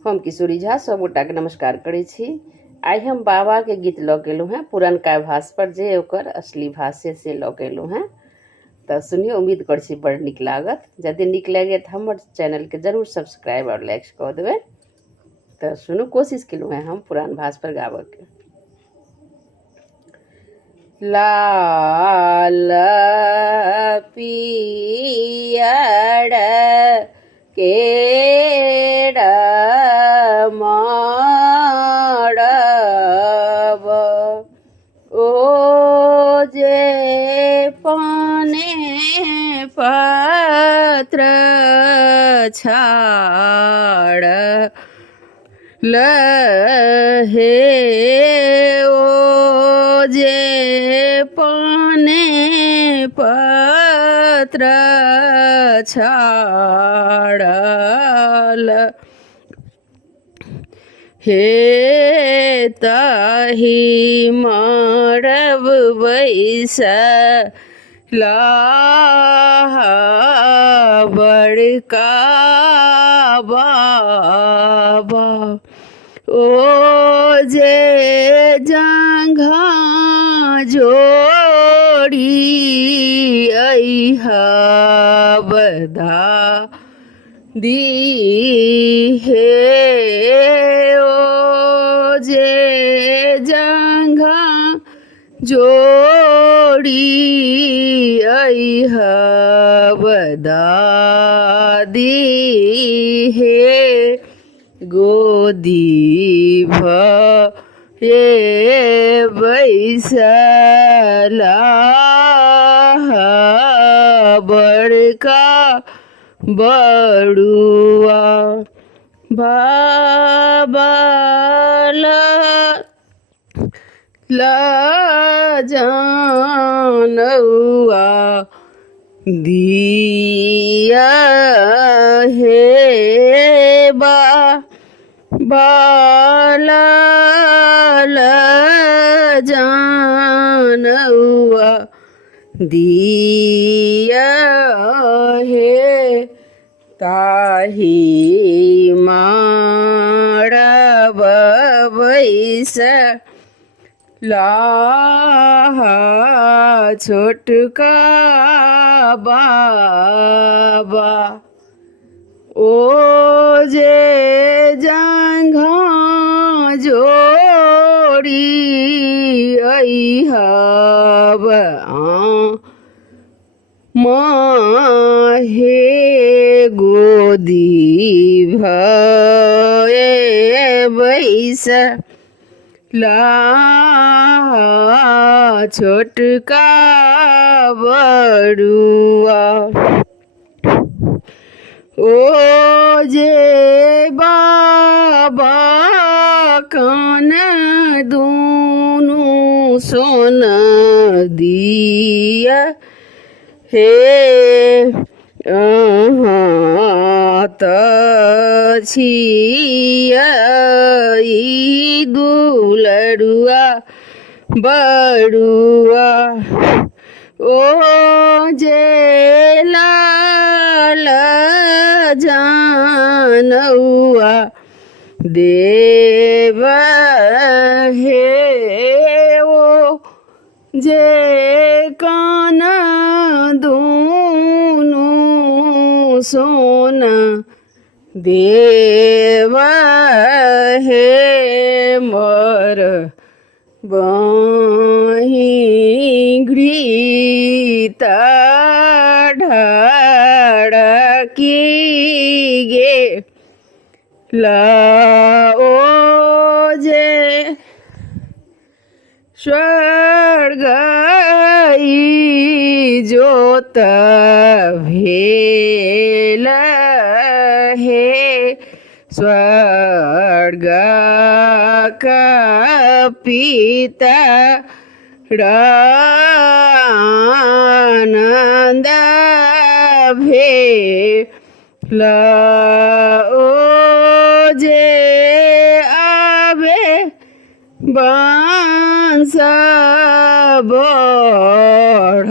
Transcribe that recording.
हम किशोरी झा सब गोटा के नमस्कार करे छी। आई हम बाबा के गीत लऽ के हैं पुरनका भाषा पर जे ओकर असली भाषा से लऽ के हैं। तो सुनियो, उम्मीद कर छी बड़ निक लागत। यदि निक लगे तो हमर चैनल के जरूर सब्सक्राइब और लाइक कर देवे। तो सुनू, कोशिश केलू हैं हम पुरान भाषा पर गाबे के। लाल पियर केड़ा माड़ब ओ जे पाने पत्र छाड़ लहे ओ जे पाने पत्र छाड़ल हे ताही मारब बैसला बड़का बाबा ओ जे जंघा जोड़ी बधा दी हे ओ जे जंघा जोड़ी बधा दी हे गोदी भये बैसला बड़का बड़ुआ बाबा जानौआ दिया हे बाला जानौआ दिया हे ताही मारब बैसला छोटका बाबा ओ जे जंघा जोड़ी माहे गोदी भये बैसला छोटका बड़ुआ ओ जे बाबा कान दूनु सोन दिया हे छिया दुलड़ुआ बड़ुआ ओ जे लाल जानौआ देव हे ओ जे कान दूनु सोना देव हे मोर बाही घृत ढड़की गे ओ जे स्वर्ग जोत भेल हे स्वर्ग का पिता आनंद भेल ओ जे आवे बांस बढ़